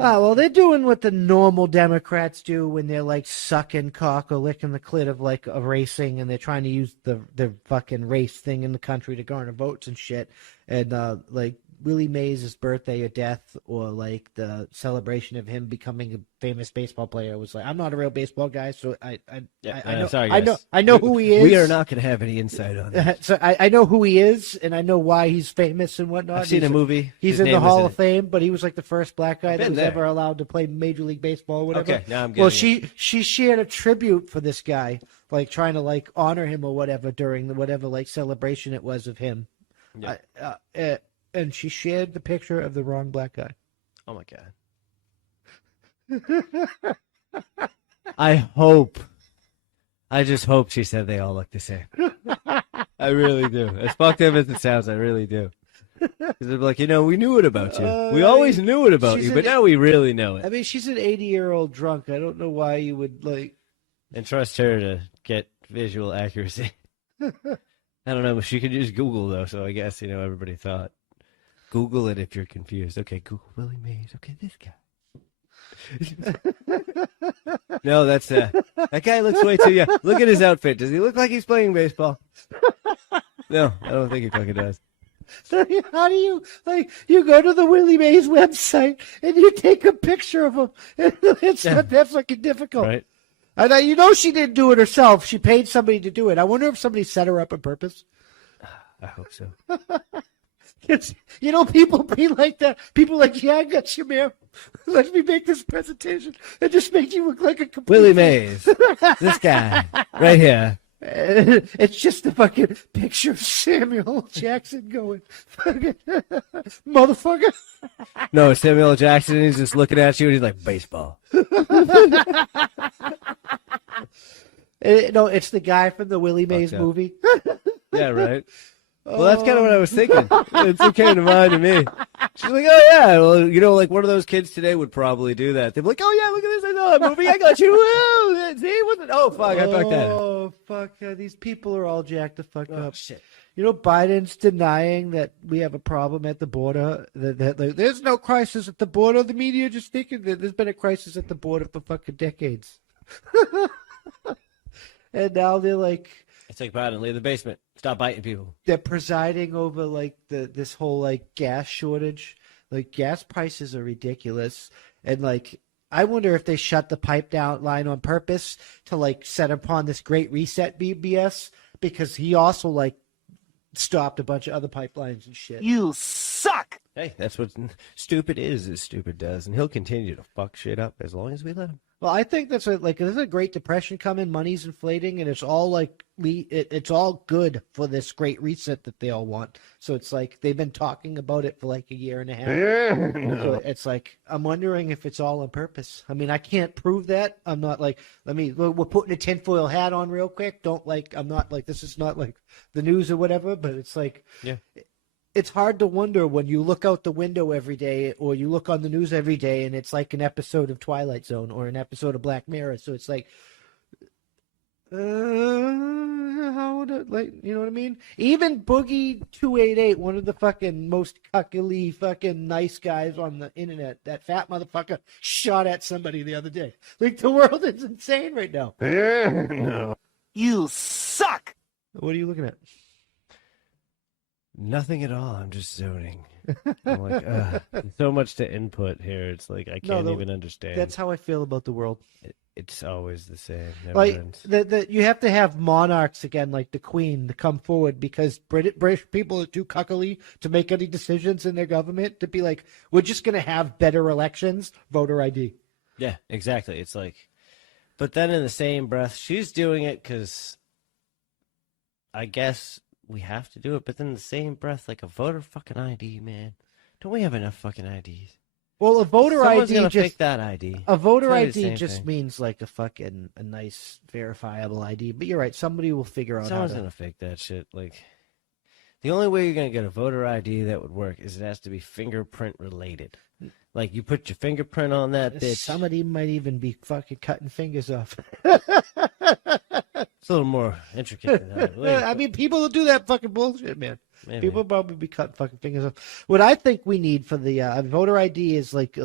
Oh, well, they're doing what the normal Democrats do when they're like sucking cock or licking the clit of like a racing, and they're trying to use the fucking race thing in the country to garner votes and shit. And like Willie Mays' birthday or death, or like the celebration of him becoming a famous baseball player, was like, I'm not a real baseball guy, so I know, sorry, guys. I know who he is. We are not going to have any insight on that. So I know who he is, and I know why he's famous and whatnot. I've seen a movie. He's in the Hall of Fame, but he was like the first black guy that was ever allowed to play Major League Baseball or whatever. Okay, now I'm getting it. She shared a tribute for this guy, like trying to like honor him or whatever during the whatever like celebration it was of him. Yeah. And she shared the picture of the wrong black guy. Oh my god. I just hope she said they all look the same. I really do. As fucked up as it sounds, I really do. Because they're like, we knew it about you. We always knew it about you, but now we really know it. I mean, she's an 80-year-old drunk. I don't know why you would like and trust her to get visual accuracy. I don't know. She could use Google though, so I guess everybody thought. Google it if you're confused. Okay, Google Willie Mays. Okay, this guy. No, that's that guy looks way too young. Look at his outfit. Does he look like he's playing baseball? No, I don't think he fucking does. So how do you you go to the Willie Mays website and you take a picture of him? It's not that fucking difficult. Right. And she didn't do it herself. She paid somebody to do it. I wonder if somebody set her up on purpose. I hope so. People be like that. People like, yeah, I got you, ma'am. Let me make this presentation. It just makes you look like a complete Willie Mays. This guy. Right here. It's just a fucking picture of Samuel Jackson going, fucking, motherfucker. No, Samuel Jackson, he's just looking at you and he's like, baseball. No, it's the guy from the Willie Mays movie. Yeah, right. Well, that's kind of what I was thinking. It came to mind to me. She's like, oh, yeah. Well, like one of those kids today would probably do that. They'd be like, oh, yeah, look at this. I saw that movie. I got you. Woo! See? Oh, fuck. I fucked that up. Oh, fuck. These people are all jacked the fuck up. Shit. Biden's denying that we have a problem at the border. That there's no crisis at the border. The media just thinking that there's been a crisis at the border for fucking decades. And now they're like... It's like, Biden, leave the basement. Stop biting people. They're presiding over like this whole like gas shortage. Like gas prices are ridiculous, and like I wonder if they shut the pipe down line on purpose to like set upon this great reset BS, because he also like stopped a bunch of other pipelines and shit. You suck. Hey, that's what stupid is stupid does, and he'll continue to fuck shit up as long as we let him. Well, I think that's there's a Great Depression coming, money's inflating, and it's all like it's all good for this great reset that they all want. So it's like they've been talking about it for like a year and a half. So it's like I'm wondering if it's all on purpose. I mean, I can't prove that. I'm not like we're putting a tinfoil hat on real quick. I'm not like this is not like the news or whatever, but it's like it's hard to wonder when you look out the window every day or you look on the news every day and it's like an episode of Twilight Zone or an episode of Black Mirror. So it's like, how would it, like, you know what I mean? Even Boogie 288, one of the fucking most cuckily fucking nice guys on the internet, that fat motherfucker shot at somebody the other day. Like, the world is insane right now. You suck. What are you looking at? Nothing at all. I'm just zoning. I'm like, so much to input here. It's like I can't even understand. That's how I feel about the world. It's always the same. Never like ends. You have to have monarchs again, like the Queen, to come forward, because British people are too cuckily to make any decisions in their government. To be like, we're just going to have better elections, voter ID. Yeah, exactly. It's like, but then in the same breath, she's doing it because I guess we have to do it, but then in the same breath, like a voter fucking ID, man. Don't we have enough fucking IDs? Well, a voter Someone's ID gonna just fake that ID. A voter It's ID the just same thing. means like a nice verifiable ID. But you're right, somebody will figure out Someone's how to. gonna fake that shit. Like, the only way you're gonna get a voter ID that would work is it has to be fingerprint related. Like, you put your fingerprint on that bitch. Somebody might even be fucking cutting fingers off. It's a little more intricate than that. I mean, people will do that fucking bullshit, man. Maybe. People probably be cutting fucking fingers off. What I think we need for the voter ID is like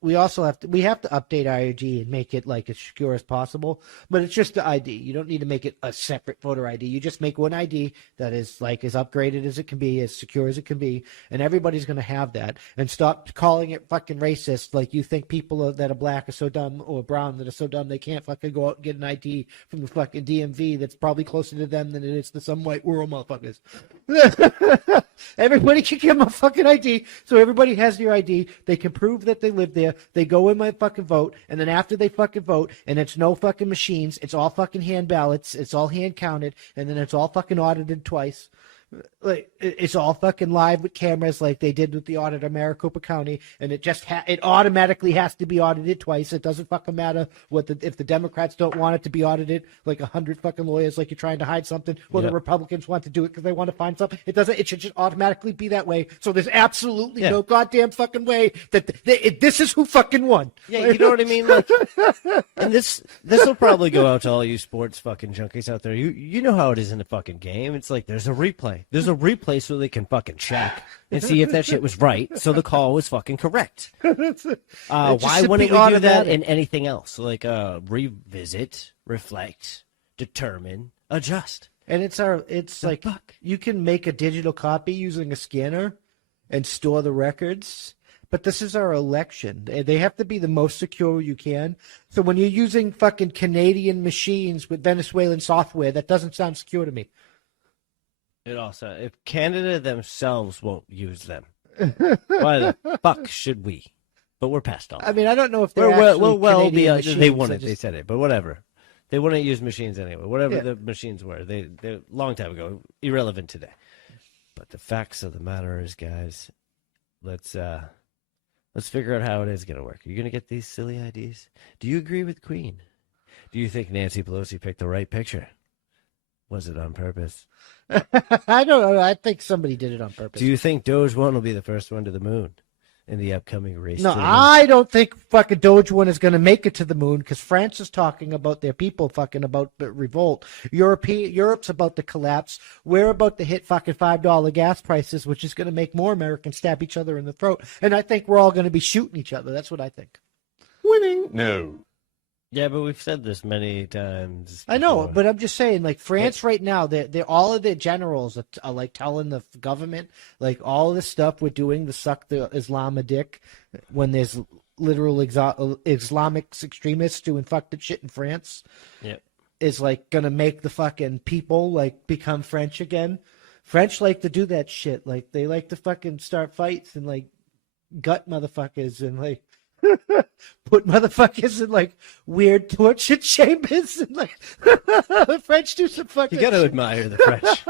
we have to update our ID and make it like as secure as possible. But it's just the ID. You don't need to make it a separate voter ID. You just make one ID that is like as upgraded as it can be, as secure as it can be, and everybody's going to have that. And stop calling it fucking racist. Like you think people that are black are so dumb or brown that are so dumb they can't fucking go out and get an ID from the fucking DMV that's probably closer to them than it is to some white rural motherfuckers. Everybody can get my fucking ID, so everybody has your ID. They can prove that they live there. They go in my fucking vote, and then after they fucking vote, and it's no fucking machines, it's all fucking hand ballots, it's all hand counted, and then it's all fucking audited twice. Like it's all fucking live with cameras, like they did with the audit of Maricopa County, and it just it automatically has to be audited twice. It doesn't fucking matter if the Democrats don't want it to be audited, like 100 fucking lawyers, like you're trying to hide something, or the Republicans want to do it because they want to find something. It doesn't. It should just automatically be that way. So there's absolutely no goddamn fucking way that this is who fucking won. Yeah, you know what I mean. Like, and this will probably go out to all you sports fucking junkies out there. You know how it is in a fucking game. It's like there's a replay. There's a replay so they can fucking check and see if that shit was right. So the call was fucking correct. Why wouldn't we do that in anything else? Like revisit, reflect, determine, adjust. And it's like you can make a digital copy using a scanner and store the records. But this is our election. They have to be the most secure you can. So when you're using fucking Canadian machines with Venezuelan software, that doesn't sound secure to me. It also, if Canada themselves won't use them, why the fuck should we? But we're past all. I mean, I don't know if they're they wouldn't. They said it, but whatever. They wouldn't use machines anyway. Whatever the machines were, they're long time ago, irrelevant today. But the facts of the matter is, guys, let's figure out how it is going to work. Are you going to get these silly IDs? Do you agree with Queen? Do you think Nancy Pelosi picked the right picture? Was it on purpose? I don't know. I think somebody did it on purpose. Do you think Doge 1 will be the first one to the moon in the upcoming race? No, I don't think fucking Doge 1 is going to make it to the moon because France is talking about their people fucking about revolt. Europe's about to collapse. We're about to hit fucking $5 gas prices, which is going to make more Americans stab each other in the throat. And I think we're all going to be shooting each other. That's what I think. Winning? No. Yeah, but we've said this many times before. I know, but I'm just saying, like France right now, they're all of their generals are like telling the government, like all of this stuff we're doing to suck the Islam a dick when there's literal Islamic extremists doing fucked up shit in France. Yep. Is like gonna make the fucking people like become French again. French like to do that shit. Like they like to fucking start fights and like gut motherfuckers and like. Put motherfuckers in like weird torture chambers and like the French do some fucking. You got to admire the French.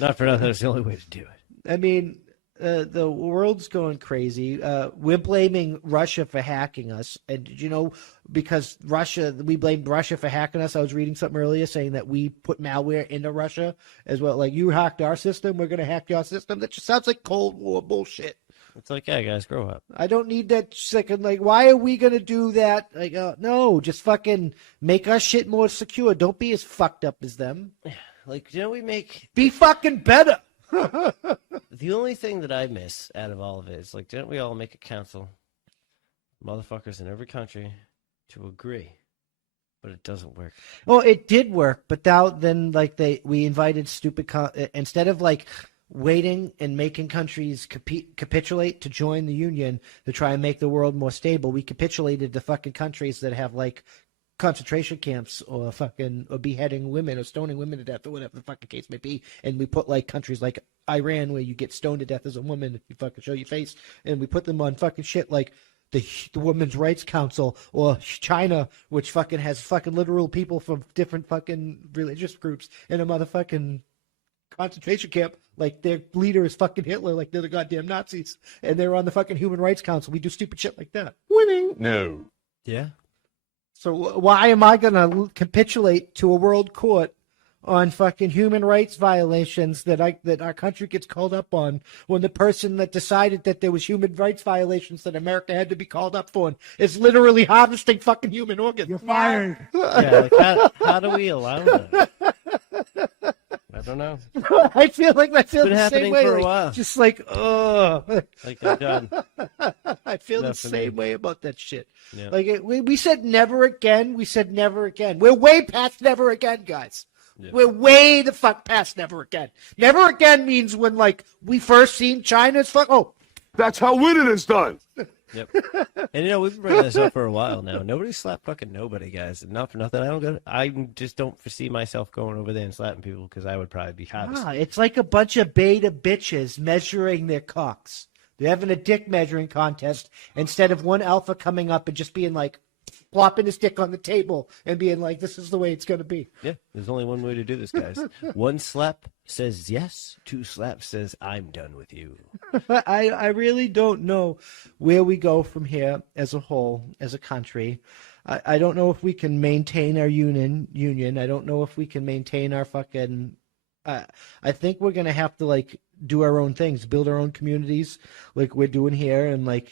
Not for nothing. That's the only way to do it. I mean, the world's going crazy. We're blaming Russia for hacking us, and you know, because we blamed Russia for hacking us. I was reading something earlier saying that we put malware into Russia as well. Like you hacked our system, we're gonna hack your system. That just sounds like Cold War bullshit. It's like, yeah, guys, grow up. I don't need that second, like, why are we going to do that? Like, no, just fucking make our shit more secure. Don't be as fucked up as them. Like, Be fucking better. The only thing that I miss out of all of it is, like, didn't we all make a council, motherfuckers in every country, to agree? But it doesn't work. Well, it did work, but then, like, we invited instead of, like, waiting and making countries capitulate to join the union to try and make the world more stable. We capitulated to fucking countries that have like concentration camps or beheading women or stoning women to death or whatever the fucking case may be. And we put like countries like Iran where you get stoned to death as a woman if you fucking show your face. And we put them on fucking shit like the Women's Rights Council or China, which fucking has fucking literal people from different fucking religious groups in a motherfucking concentration camp. Like their leader is fucking Hitler, like they're the goddamn Nazis, and they're on the fucking Human Rights Council. We do stupid shit like that. Winning? No. Yeah. So why am I gonna capitulate to a world court on fucking human rights violations that our country gets called up on when the person that decided that there was human rights violations that America had to be called up for is literally harvesting fucking human organs? You're fired. Yeah. Like how do we allow that? don't know. I feel like I feel been the same happening way. for a like, while. Just like, oh. Like, I'm done. I feel the Enough for same me. way about that shit. Yeah. Like we said never again. We said never again. We're way past never again, guys. Yeah. We're way the fuck past never again. Never again means when like we first seen China's fuck. Oh, That's how winning is done. Yep. And we've been bringing this up for a while now. Nobody slapped fucking nobody, guys. Not for nothing. I just don't foresee myself going over there and slapping people because I would probably be hottest. it's like a bunch of beta bitches measuring their cocks. They're having a dick measuring contest instead of one alpha coming up and just being like, plopping his dick on the table and being like, this is the way it's going to be. Yeah, there's only one way to do this, guys. One slap says yes, two slaps says I'm done with you. I really don't know where we go from here as a whole, as a country. I don't know if we can maintain our union. I don't know if we can maintain our fucking... I think we're going to have to, like, do our own things, build our own communities like we're doing here, and, like,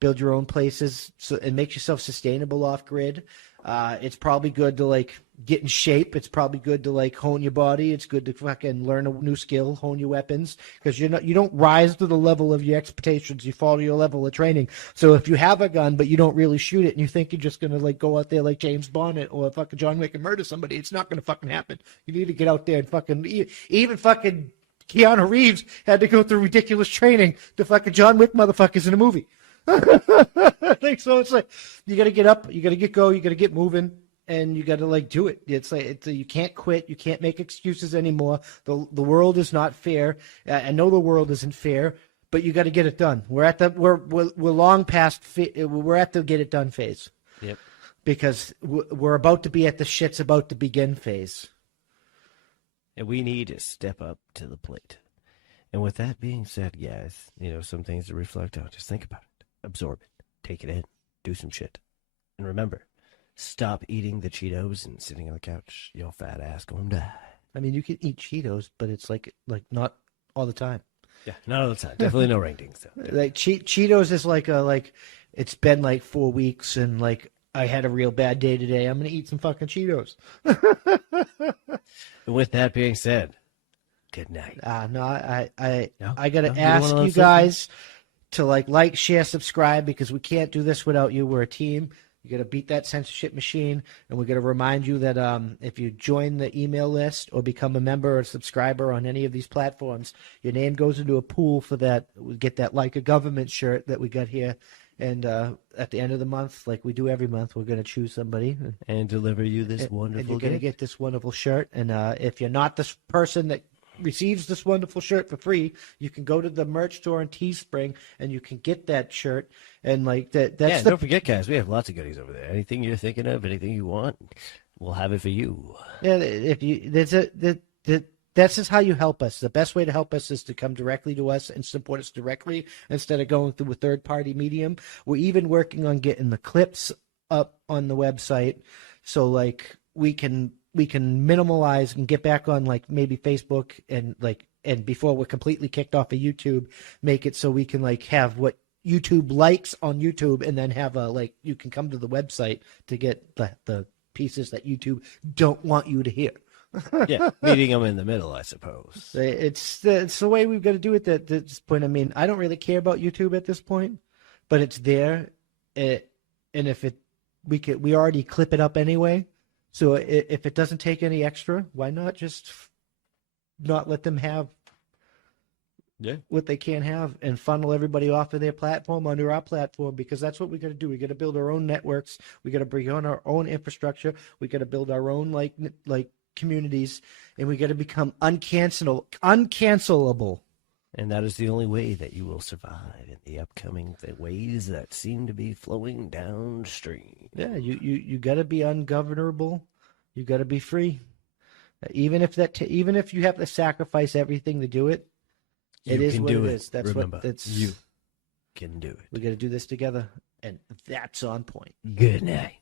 build your own places and make yourself sustainable off grid. It's probably good to like get in shape. It's probably good to like hone your body. It's good to fucking learn a new skill, hone your weapons, because you don't rise to the level of your expectations. You fall to your level of training. So if you have a gun but you don't really shoot it and you think you're just gonna like go out there like James Bond or fucking John Wick and murder somebody, it's not gonna fucking happen. You need to get out there and fucking even fucking Keanu Reeves had to go through ridiculous training to fucking John Wick motherfuckers in a movie. I think so. It's like you got to get up, you got to get go, you got to get moving, and you got to like do it. It's like you can't quit, you can't make excuses anymore. The world is not fair. I know the world isn't fair, but you got to get it done. We're long past we're at the get it done phase. Yep. Because we're about to be at the shit's about to begin phase. And we need to step up to the plate. And with that being said, guys, some things to reflect on. Just think about it. Absorb it. Take it in. Do some shit. And remember, stop eating the Cheetos and sitting on the couch. Your fat ass gonna die. I mean, you can eat Cheetos, but it's like not all the time. Yeah, not all the time. Definitely no ratings, though. Like Cheetos is like it's been like 4 weeks and like I had a real bad day today. I'm gonna eat some fucking Cheetos. And with that being said, good night. No, I No? gotta No? ask you guys to like, share, subscribe, because we can't do this without you. We're a team. You got to beat that censorship machine, and we're going to remind you that if you join the email list or become a member or subscriber on any of these platforms, your name goes into a pool for that. We get that Like a Government shirt that we got here, and at the end of the month, like we do every month, we're going to choose somebody and deliver you this wonderful and you're going to gift. get this wonderful shirt. And if you're not this person that receives this wonderful shirt for free, you can go to the merch store in Teespring and you can get that shirt. And like that's don't forget, guys, we have lots of goodies over there. Anything you're thinking of, anything you want, we'll have it for you. Yeah, if you that's just how you help us. The best way to help us is to come directly to us and support us directly instead of going through a third-party medium. We're even working on getting the clips up on the website, so like we can minimalize and get back on like maybe Facebook and before we're completely kicked off of YouTube, make it so we can like have what YouTube likes on YouTube and then have you can come to the website to get the pieces that YouTube don't want you to hear. Yeah, meeting them in the middle, I suppose. It's the way we've got to do it at this point. I mean, I don't really care about YouTube at this point, but it's there, and if we already clip it up anyway. So if it doesn't take any extra, why not just not let them have what they can't have and funnel everybody off of their platform onto our platform? Because that's what we got to do. We got to build our own networks. We got to bring on our own infrastructure. We got to build our own like communities, and we got to become uncancelable. And that is the only way that you will survive in the upcoming ways that seem to be flowing downstream. Yeah, you got to be ungovernable. You got to be free. Even if you have to sacrifice everything to do it, it is what it is. That's Remember, what it's. You can do it. We got to do this together, and that's on point. Good night.